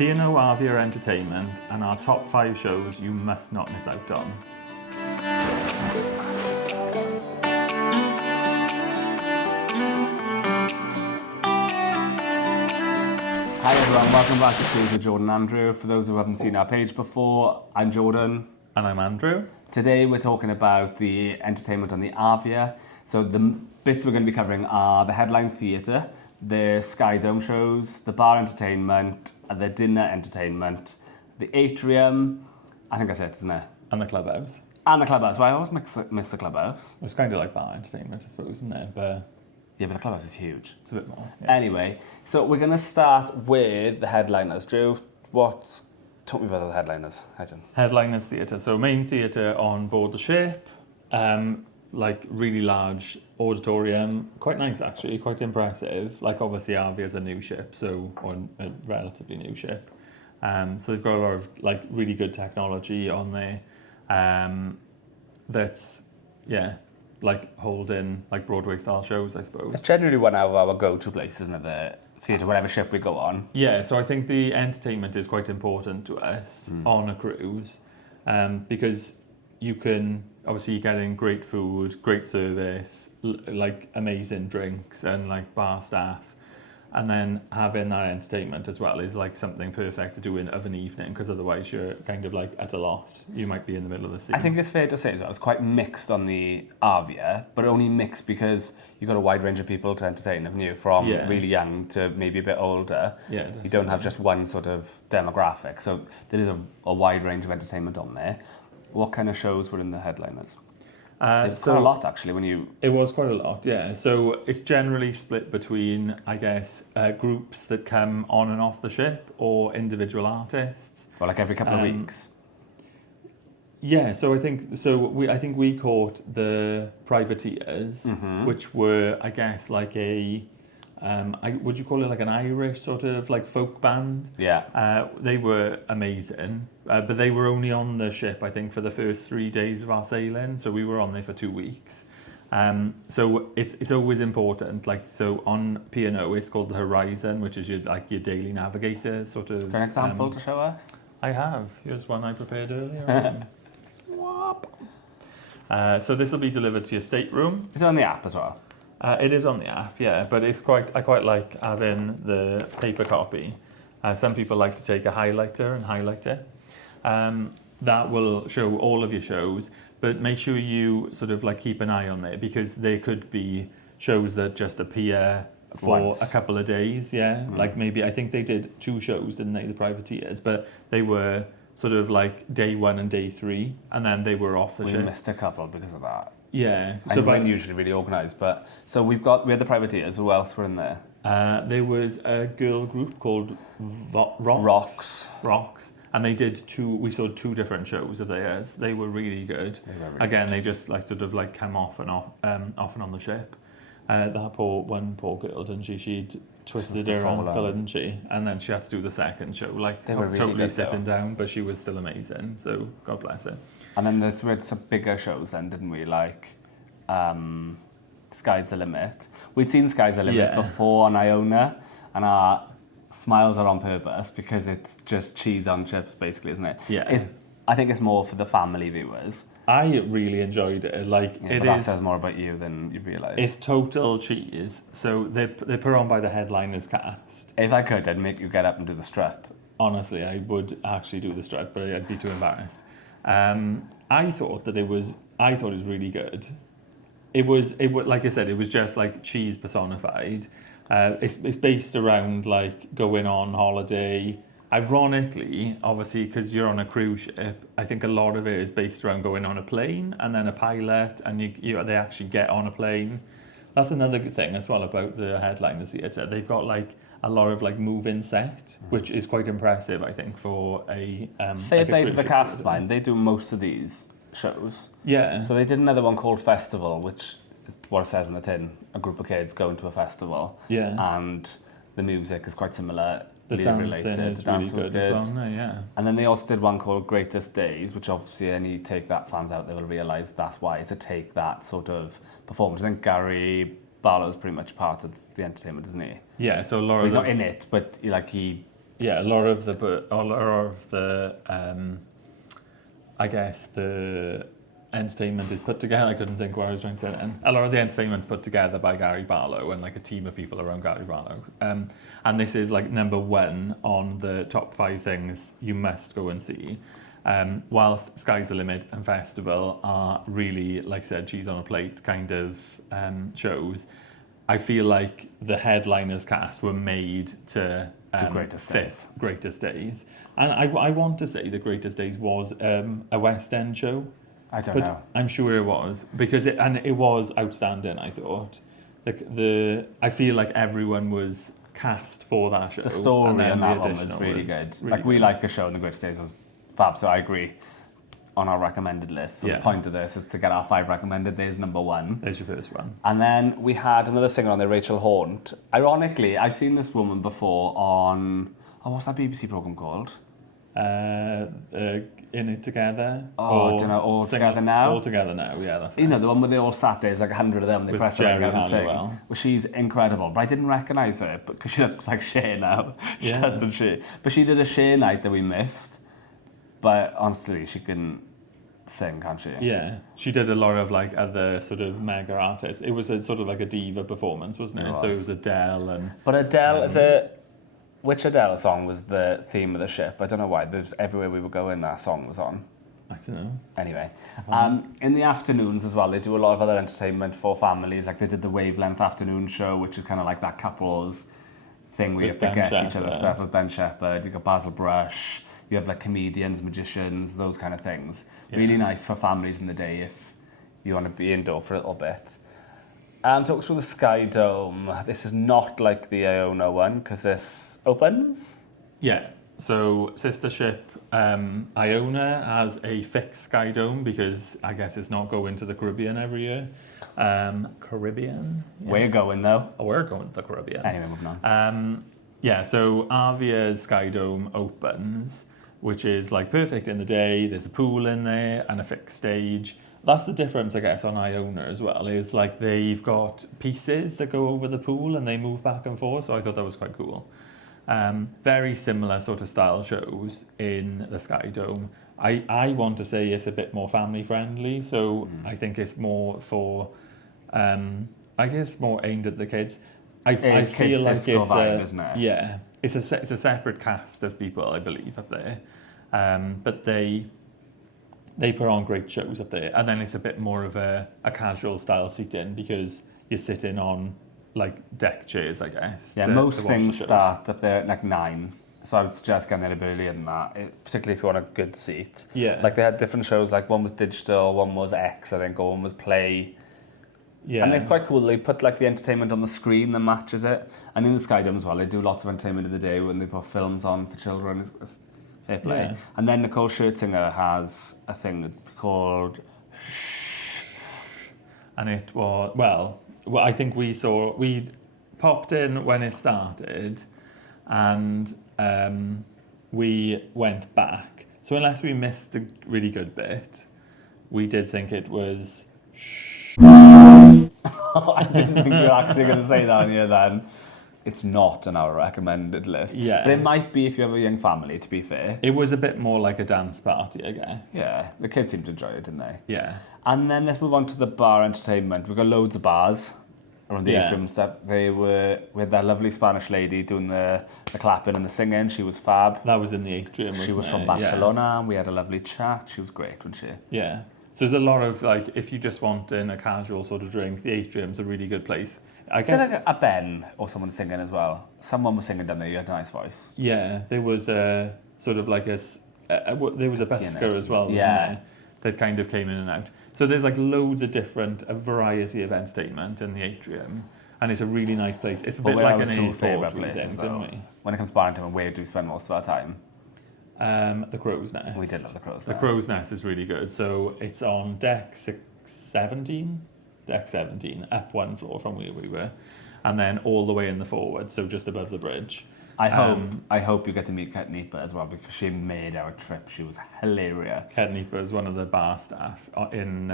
P&O Arvia Entertainment and our top 5 shows you must not miss out on. Hi everyone, welcome back to Tuesday with Jordan and Andrew. For those who haven't seen our page before, I'm Jordan. And I'm Andrew. Today we're talking about the entertainment on the Arvia. So the bits we're going to be covering are the headline theatre, the Sky Dome shows, the bar entertainment, the dinner entertainment, the atrium, I think that's it, isn't it? And the clubhouse. And the clubhouse. Well, I always miss the clubhouse. It's kind of like bar entertainment, I suppose, isn't it? But yeah, but the clubhouse is huge. it's a bit more. Yeah. Anyway, so we're going to start with the headliners. Drew, talk me about the headliners. Headliners theatre. So main theatre on board the ship, like really large auditorium, quite nice actually, quite impressive. Like obviously Arvia is a new ship, or a relatively new ship. So they've got a lot of like really good technology on there. That's like holding like Broadway-style shows, I suppose. It's generally one of our go-to places, isn't it? The theatre, whatever ship we go on. Yeah, so I think the entertainment is quite important to us on a cruise, because you can, obviously you're getting great food, great service, like amazing drinks and like bar staff, and then having that entertainment as well is like something perfect to do of an evening, because otherwise you're kind of like at a loss. You might be in the middle of the scene. I think it's fair to say as well, it's quite mixed on the Arvia, but only mixed because you've got a wide range of people to entertain, haven't you? From really young to maybe a bit older. Yeah, definitely. You don't have just one sort of demographic, so there is a wide range of entertainment on there. What kind of shows were in the headliners? It's quite a lot actually when you... It was quite a lot, yeah. So it's generally split between, I guess, groups that come on and off the ship or individual artists. Well, like every couple of weeks. Yeah, so I think we caught the privateers, which were, I guess, like a... would you call it like an Irish sort of like folk band? Yeah. They were amazing, but they were only on the ship, I think, for the first 3 days of our sailing. So we were on there for 2 weeks. So it's always important. Like, so on P&O, it's called the Horizon, which is your daily navigator sort of. An example to show us? I have. Here's one I prepared earlier. So this will be delivered to your stateroom. Is it on the app as well? It is on the app, yeah, but I quite like having the paper copy. Some people like to take a highlighter and highlight it. That will show all of your shows, but make sure you sort of like keep an eye on there, because there could be shows that just appear for a couple of days, yeah. Like maybe, I think they did 2 shows, didn't they, the privateers, but they were sort of like day 1 and day 3, and then they were off the ship. We missed a couple because of that. Yeah. So we're usually really organised, but so we had the privateers. Who else were in there? There was a girl group called Rocks. And they did we saw 2 different shows of theirs. They were really good. They just like sort of like come off and on the ship. That poor girl, didn't she? She'd twisted her ankle, didn't she? And then she had to do the second show, like they were really totally good, sitting down, but she was still amazing. So God bless her. And then we had some bigger shows then, didn't we? Like Sky's the Limit. We'd seen Sky's the Limit before on Iona, and our smiles are on purpose because it's just cheese on chips, basically, isn't it? Yeah. I think it's more for the family viewers. I really enjoyed it. Like, but that says more about you than you realise. It's total cheese. So they're put on by the headliners cast. If I could, I'd make you get up and do the strut. Honestly, I would actually do the strut, but I'd be too embarrassed. I thought it was really good. It was like I said, it was just like cheese personified. It's based around like going on holiday. Ironically, obviously, because you're on a cruise ship, I think a lot of it is based around going on a plane and then a pilot, and they actually get on a plane. That's another good thing as well about the headliners theatre. They've got like a lot of like move-in set, which is quite impressive, I think, for a fair play to the cast, mind. They do most of these shows. Yeah. So they did another one called Festival, which is what it says on the tin. A group of kids going to a festival. Yeah. And the music is quite similar. The dancing is really good as well, yeah. And then they also did one called Greatest Days, which obviously any Take That fans out there will realise that's why it's a Take That sort of performance. I think Gary Barlow's pretty much part of the entertainment, isn't he? Yeah, so Laura... Well, he's not in it, but he a lot of the I guess the entertainment is put together. I couldn't think what I was trying to say then. A lot of the entertainment's put together by Gary Barlow and like a team of people around Gary Barlow. And this is like number 1 on the top 5 things you must go and see. Whilst Sky's the Limit and Festival are really, like I said, cheese on a plate kind of shows, I feel like the headliners cast were made to Greatest Days. And I want to say the Greatest Days was a West End show. I don't know. I'm sure it was, because it was outstanding, I thought. I feel like everyone was cast for that show. The story and on that one was really good. We like the show, and the Greatest Days was fab, so I agree on our recommended list. So the point of this is to get our 5 recommended. There's number 1. There's your first one. And then we had another singer on there, Rachel Hornt. Ironically, I've seen this woman before on... what's that BBC programme called? In It Together. I don't know, All Together Now? All Together Now, yeah, that's it. You know, the one where they all sat there, there's like 100 of them, they With press their Jerry and sing. Halliwell. Well, she's incredible, but I didn't recognise her because she looks like Cher now. She Yeah. doesn't she? But she did a Cher night that we missed, but honestly, she can sing, can't she? Yeah, she did a lot of like other sort of mega artists. It was a sort of like a diva performance, wasn't it? It was. So it was Adele and... But Adele is which Adele song was the theme of the ship? I don't know why, but everywhere we were going, that song was on. I don't know. Anyway, in the afternoons as well, they do a lot of other entertainment for families. Like they did the Wavelength afternoon show, which is kind of like that couples thing where you have to Ben guess each Shepherd. other's stuff with Ben Shepherd. You got Basil Brush. You have like comedians, magicians, those kind of things. Yeah. Really nice for families in the day if you want to be indoor for a little bit. Talks through the Sky Dome. This is not like the Iona one because this opens. Yeah, so sister ship Iona has a fixed Sky Dome because I guess it's not going to the Caribbean every year. Caribbean? Yes. We're going though. Oh, we're going to the Caribbean. Anyway, moving on. Yeah, so Arvia's Sky Dome opens, which is like perfect in the day. There's a pool in there and a fixed stage. That's the difference, I guess, on Iona as well, is like they've got pieces that go over the pool and they move back and forth, so I thought that was quite cool. Very similar sort of style shows in the Sky Dome. I want to say it's a bit more family friendly, so I think it's more for, I guess, more aimed at the kids. I feel like it's vibe, isn't it? Yeah, it's a separate cast of people, I believe, up there, but they put on great shows up there, and then it's a bit more of a casual style seating because you're sitting on like deck chairs, I guess. Yeah, most things start up there at like 9, so I would suggest getting there a bit earlier than that, particularly if you want a good seat. Yeah. Like they had different shows, like one was digital, one was X, I think, or one was Play. Yeah. And it's quite cool, they put like the entertainment on the screen that matches it. And in the Sky Dome as well, they do lots of entertainment in the day when they put films on for children. It's fair play. Yeah. And then Nicole Scherzinger has a thing called... And it was, well, I think we popped in when it started and we went back. So unless we missed the really good bit, we did think it was... I didn't think you were actually going to say that on here then. It's not on our recommended list. Yeah. But it might be if you have a young family, to be fair. It was a bit more like a dance party, I guess. Yeah, the kids seemed to enjoy it, didn't they? Yeah. And then let's move on to the bar entertainment. We've got loads of bars around the Yeah. atrium stuff. They were with that lovely Spanish lady doing the clapping and the singing. She was fab. That was in the atrium, wasn't She was it? from Barcelona, and we had a lovely chat. She was great, wasn't she? Yeah. So there's a lot of, like, if you just want in a casual sort of drink, the atrium's a really good place. I Is there guess, like a Ben or someone singing as well? Someone was singing down there. You had a nice voice. yeah, there was a sort of like there was a busker Pianist. as well, wasn't Yeah. there? That kind of came in and out. So there's like loads of a variety of entertainment in the atrium, and it's a really nice place. It's a bit we like have an two airport, favourite we places, think, though. didn't we? When it comes to bar entertainment, where do we spend most of our time? The Crow's Nest. We did love the Crow's The Nest. Crow's Nest is really good. So it's on deck 17, up one floor from where we were, and then all the way in the forward, so just above the bridge. I hope you get to meet Kat Nipa as well, because she made our trip. She was hilarious. Kat Nipa is one of the bar staff in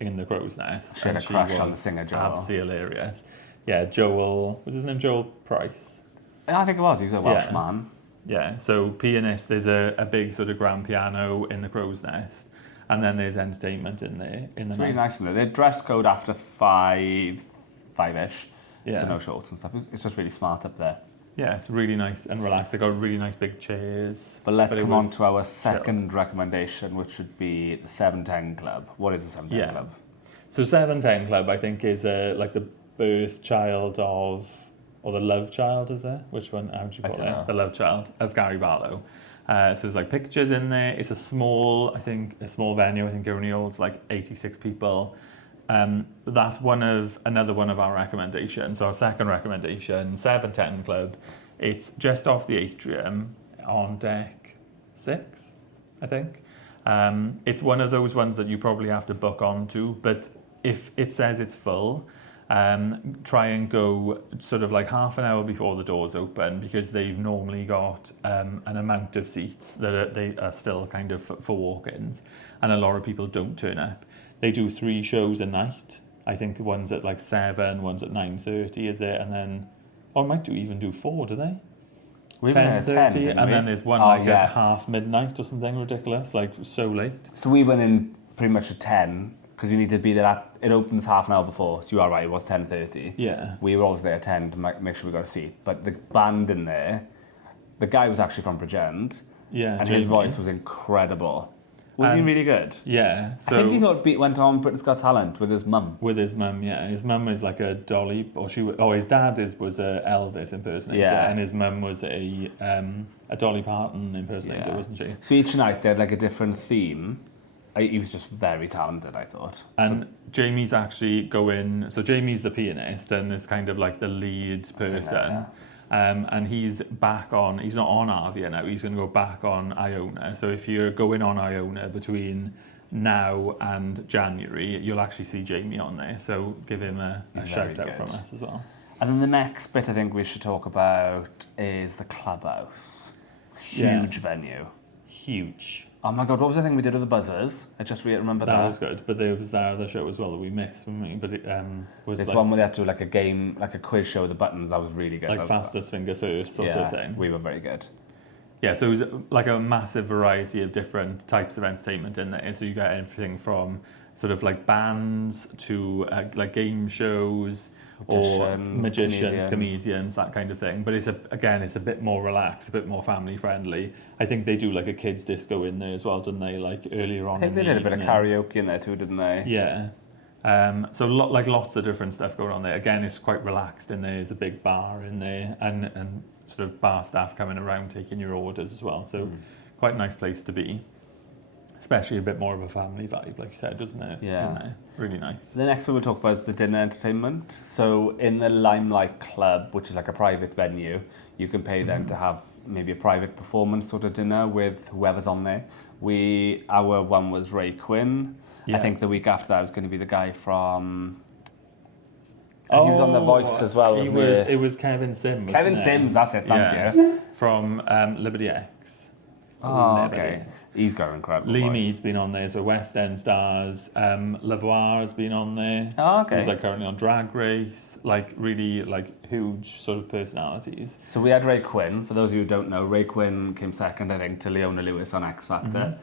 the Crow's Nest. She had and a crush on the was singer Joel. Absolutely hilarious. Yeah, Joel, was his name Joel Price? I think it was. He was a Welsh man. Yeah, so pianist, there's a big sort of grand piano in the crow's nest, and then there's entertainment in there in the It's really night. nice in there. They dress code after five-ish, Yeah. so no shorts and stuff. It's just really smart up there. Yeah, it's really nice and relaxed. They got really nice big chairs. But let's it come on was to our second recommendation, which would be the 710 Club. What is the 710 Yeah. Club? So 710 Club, I think, is like the birth child of, or the love child, is it? Which one? How do you call dunno. it? The love child of Gary Barlow. So there's like pictures in there. It's a small venue. I think it only holds like 86 people. That's another one of our recommendations. So our second recommendation, 710 Club. It's just off the atrium on deck 6, I think. It's one of those ones that you probably have to book onto, but if it says it's full, try and go sort of like half an hour before the doors open, because they've normally got an amount of seats that they are still kind of for walk-ins, and a lot of people don't turn up. They do 3 shows a night. I think one's at like 7, one's at 9:30, is it? And then, or might even do 4, do they? We went at 10, didn't and we? then there's one at half midnight or something ridiculous, like so late. So we went in pretty much at 10, because we need to be there it opens half an hour before, so you are right, it was 10:30. Yeah. We were always there at 10 to make sure we got a seat. But the band in there, the guy was actually from Bridgend, Yeah. and his voice was incredible. Was he really good? Yeah. So I think he thought went on Britain's Got Talent with his mum. with his mum, yeah. His mum was like a Dolly, his dad was a Elvis impersonator, Yeah. and his mum was a Dolly Parton impersonator, Yeah. wasn't she? So each night they had like a different theme. He was just very talented, I thought. And Jamie's actually going. So Jamie's the pianist and is kind of like the lead person. yeah. And he's back on. He's not on Arvia now. He's going to go back on Iona. So if you're going on Iona between now and January, you'll actually see Jamie on there. So give him a shout out from us as well. And then the next bit I think we should talk about is the clubhouse. Huge venue. Huge. Oh my god, what was the thing we did with the buzzers? I just remember that. That was good, but there was that other show as well that we missed, wasn't we? But it was This like, one where they had to do like a game, like a quiz show with the buttons. That was really good. like that was fastest finger first sort of thing. we were very good. Yeah, so it was like a massive variety of different types of entertainment in there. So you get everything from sort of like bands to like game shows or magicians, comedians, that kind of thing. But it's a bit more relaxed, a bit more family friendly. I think they do like a kids disco in there as well, don't they? Like earlier on. I think they did a bit of karaoke in there too, didn't they? Yeah. So lots of different stuff going on there. Again, it's quite relaxed in there. There's a big bar in there, and sort of bar staff coming around taking your orders as well. So quite a nice place to be. Especially a bit more of a family vibe, like you said, doesn't it? Yeah. Really nice. The next one we'll talk about is the dinner entertainment. So in the Limelight Club, which is like a private venue, you can pay them to have maybe a private performance sort of dinner with whoever's on there. Our one was Ray Quinn. Yeah. I think the week after that was going to be the guy from... he was on The Voice as well, wasn't he? It was Kevin Sims. Kevin Sims, that's it, thank you. From Liberty X. Oh, okay. He's got an incredible Lee voice. Mead's been on there, so West End stars. Lavoie has been on there. Oh, okay. He's like currently on Drag Race, like really like huge sort of personalities. So we had Ray Quinn. For those of you who don't know, Ray Quinn came second, I think, to Leona Lewis on X Factor.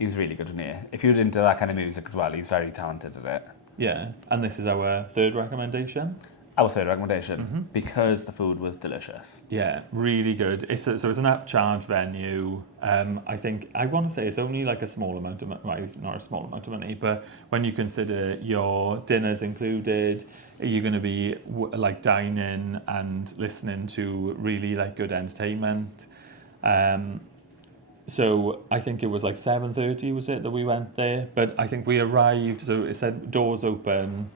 He was really good in here. If you're into that kind of music as well, he's very talented at it. Yeah, and this is our third recommendation. Our third recommendation, because the food was delicious. Yeah, really good. So it's an upcharge venue. I want to say it's only like a small amount of money. Well, it's not a small amount of money, but when you consider your dinner's included, you're going to be like dining and listening to really like good entertainment. So I think it was like 7:30 was it that we went there, but I think we arrived. So it said doors open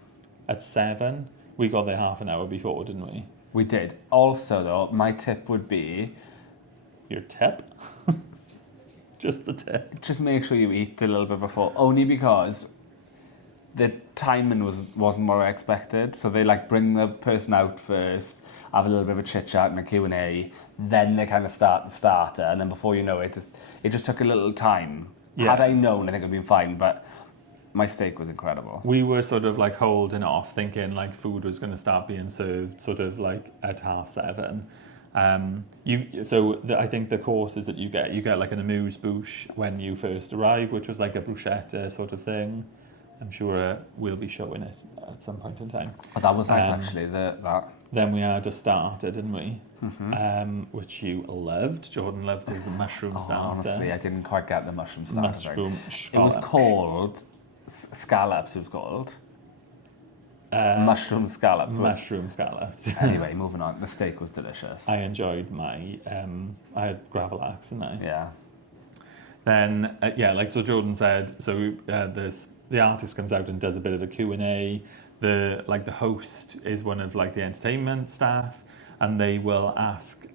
at 7. We got there half an hour before, didn't we? We did. Also, though, my tip would be... Your tip? Just the tip. Just make sure you eat a little bit before. Only because the timing wasn't what I expected. So they like bring the person out first, have a little bit of a chit-chat and a Q&A, then they kind of start the starter. And then before you know it, it just took a little time. Yeah. Had I known, I think it would have been fine. But my steak was incredible. We were sort of like holding off, thinking like food was going to start being served sort of like at 7:30. I think the courses that you get like an amuse-bouche when you first arrive, which was like a bruschetta sort of thing. I'm sure we'll be showing it at some point in time. Oh, that was nice, actually, that. Then we had a starter, didn't we? Which you loved. Jordan loved his mushroom starter. Honestly, I didn't quite get the mushroom starter. Mushroom It was called scallops, it was called. Mushroom scallops. Mushroom scallops. Anyway, moving on. The steak was delicious. I enjoyed my... I had gravel axe, didn't I? Yeah. Then, like so Jordan said, so the artist comes out and does a bit of a Q&A. The host is one of like the entertainment staff, and they will ask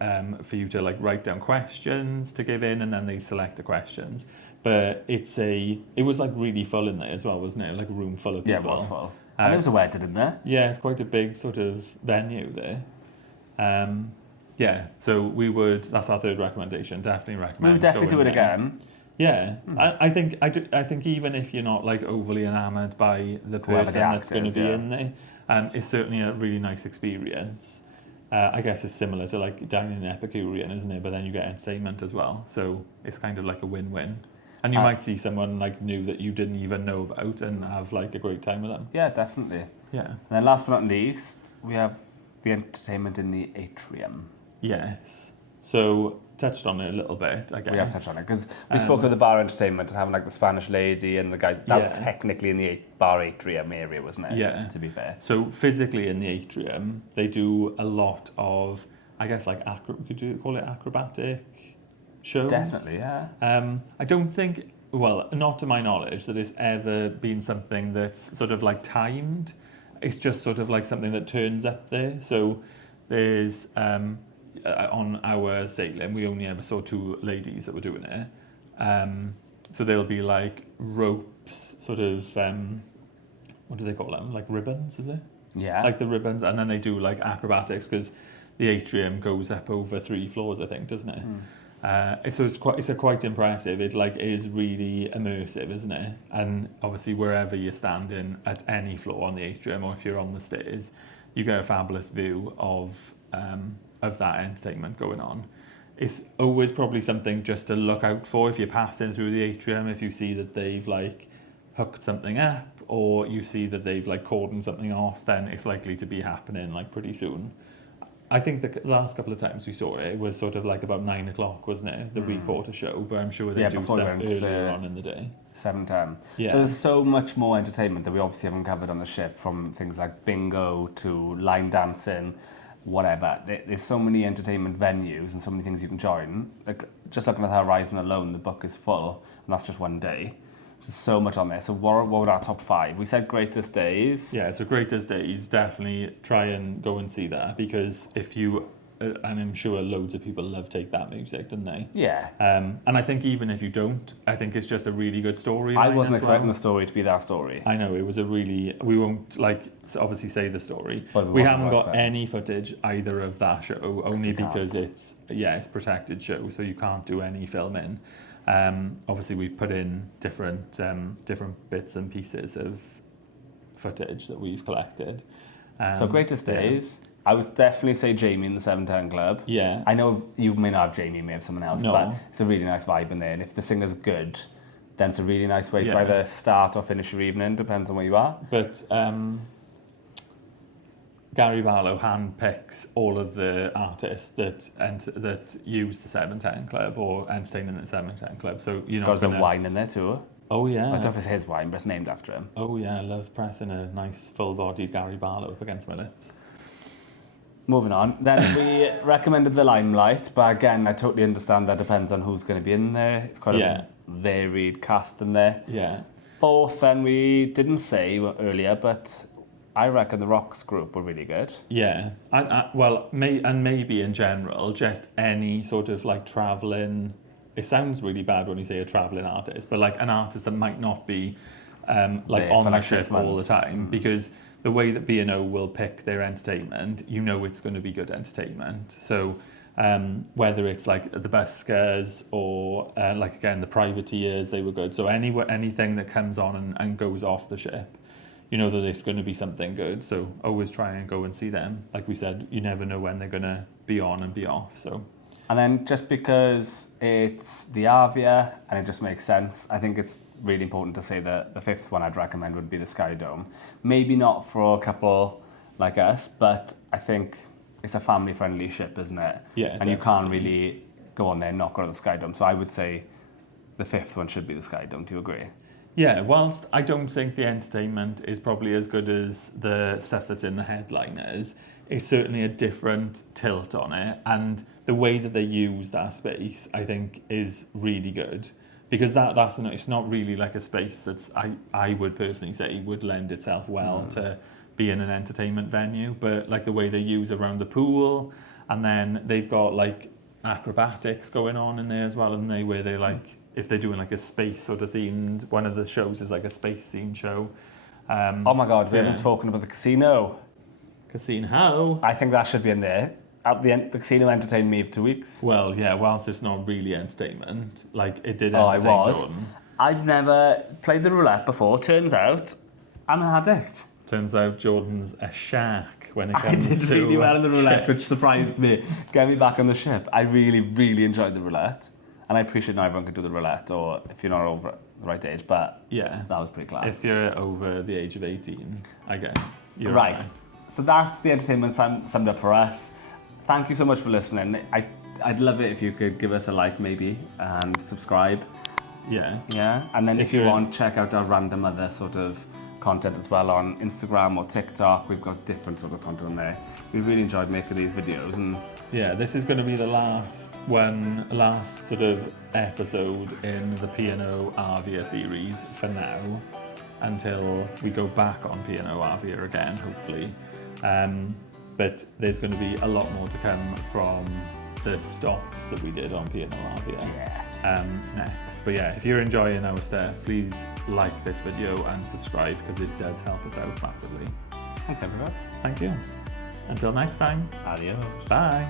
for you to like write down questions to give in, and then they select the questions. But it was like really full in there as well, wasn't it? Like a room full of people. Yeah, it was full. And there was a wedding in there. Yeah, it's quite a big sort of venue there. So that's our third recommendation. Definitely recommend. We would definitely do it again. Yeah, I think even if you're not like overly enamoured by the person that's going to be in there, it's certainly a really nice experience. I guess it's similar to like dining in Epicurean, isn't it? But then you get entertainment as well, so it's kind of like a win-win. And you might see someone like new that you didn't even know about and have like a great time with them. Yeah, definitely. Yeah. And then last but not least, we have the entertainment in the atrium. Yes. So touched on it a little bit, I guess. We have touched on it because we spoke of the bar entertainment and having like the Spanish lady and the guys. That was technically in the bar atrium area, wasn't it? Yeah. To be fair. So physically in the atrium, they do a lot of, I guess, like could you call it acrobatic shows? Definitely, yeah. I don't think, well, not to my knowledge, that it's ever been something that's sort of like timed. It's just sort of like something that turns up there. So there's on our sailing, we only ever saw two ladies that were doing it. So there'll be like ropes, sort of, what do they call them? Like ribbons, is it? Yeah. Like the ribbons, and then they do like acrobatics because the atrium goes up over 3 floors, I think, doesn't it? So it's quite impressive. It like is really immersive, isn't it? And obviously wherever you're standing at any floor on the atrium, or if you're on the stairs, you get a fabulous view of that entertainment going on. It's always probably something just to look out for if you're passing through the atrium. If you see that they've like hooked something up, or you see that they've like cordoned something off, then it's likely to be happening like pretty soon. I think the last couple of times we saw it, it was sort of like about 9 o'clock, wasn't it? The recorder show, but I'm sure they do stuff earlier on in the day. 7:10. Yeah. So there's so much more entertainment that we obviously haven't covered on the ship, from things like bingo to line dancing, whatever. There's so many entertainment venues and so many things you can join. Like just looking at the horizon alone, the book is full, and that's just one day. There's so much on there. So what were our top 5? We said Greatest Days. Yeah, so Greatest Days, definitely try and go and see that, because if you, and I'm sure loads of people love Take That music, don't they? Yeah. And I think even if you don't, I think it's just a really good story. I wasn't expecting the story to be that story. I know, it was a really, we won't like obviously say the story. But we haven't got any footage either of that show, only because it's protected show, so you can't do any filming. Obviously we've put in different bits and pieces of footage that we've collected. So Greatest Days, I would definitely say Jamie in the 710 Club. Yeah. I know you may not have Jamie, you may have someone else, but it's a really nice vibe in there. And if the singer's good, then it's a really nice way to either start or finish your evening, depends on where you are. But Gary Barlow handpicks all of the artists that use the 710 Club or entertain in the 710 Club. So He's got some wine in there too. Oh yeah. I don't know if it's his wine, but it's named after him. Oh yeah, I love pressing a nice full-bodied Gary Barlow up against my lips. Moving on. Then we recommended The Limelight, but again, I totally understand that depends on who's going to be in there. It's quite a varied cast in there. Yeah. 4th, then we didn't say earlier, but I reckon the Rocks group were really good. Yeah, maybe in general, just any sort of like travelling. It sounds really bad when you say a travelling artist, but like an artist that might not be like on the ship all the time, because the way that P&O will pick their entertainment, you know it's going to be good entertainment. So whether it's like the buskers or like again the privateers, they were good. So anything that comes on and goes off the ship, you know that it's going to be something good. So always try and go and see them. Like we said, you never know when they're going to be on and be off. So And then just because it's the Arvia and it just makes sense, I think it's really important to say that the fifth one I'd recommend would be the Sky Dome. Maybe not for a couple like us, but I think it's a family-friendly ship, isn't it? Yeah, and you can't really go on there and not go to the Sky Dome. So I would say the fifth one should be the Sky Dome. Do you agree? Yeah, whilst I don't think the entertainment is probably as good as the stuff that's in the headliners, it's certainly a different tilt on it, and the way that they use that space, I think, is really good, because it's not really like a space that's I would personally say would lend itself well to be in an entertainment venue, but like the way they use around the pool, and then they've got like acrobatics going on in there as well, and where they like, if they're doing like a space sort of themed, one of the shows is like a space themed show. Oh my God, we haven't spoken about the casino. Casino. I think that should be in there. The casino entertained me for 2 weeks. Well, yeah, whilst it's not really entertainment, like it did Oh, entertain I was. Jordan. I've never played the roulette before. Turns out, I'm an addict. Turns out Jordan's a shark when it I comes did to really well in the roulette, which ships. surprised me. Get me back on the ship. I really, really enjoyed the roulette. And I appreciate not everyone can do the roulette, or if you're not over the right age, but Yeah. that was pretty class. If you're over the age of 18, I guess. You're Right. alright. So that's the entertainment summed up for us. Thank you so much for listening. I'd love it if you could give us a like maybe and subscribe. Yeah. Yeah. And then if you you're- want, check out our random other sort of content as well on Instagram or TikTok. We've got different sort of content on there. We really enjoyed making these videos, and Yeah, this is going to be the last sort of episode in the P&O Arvia series for now, until we go back on P&O Arvia again, hopefully. But there's going to be a lot more to come from the stops that we did on P&O Arvia next. But yeah, if you're enjoying our stuff, please like this video and subscribe, because it does help us out massively. thanks everyone. Thank you. Until next time. Adios. Bye.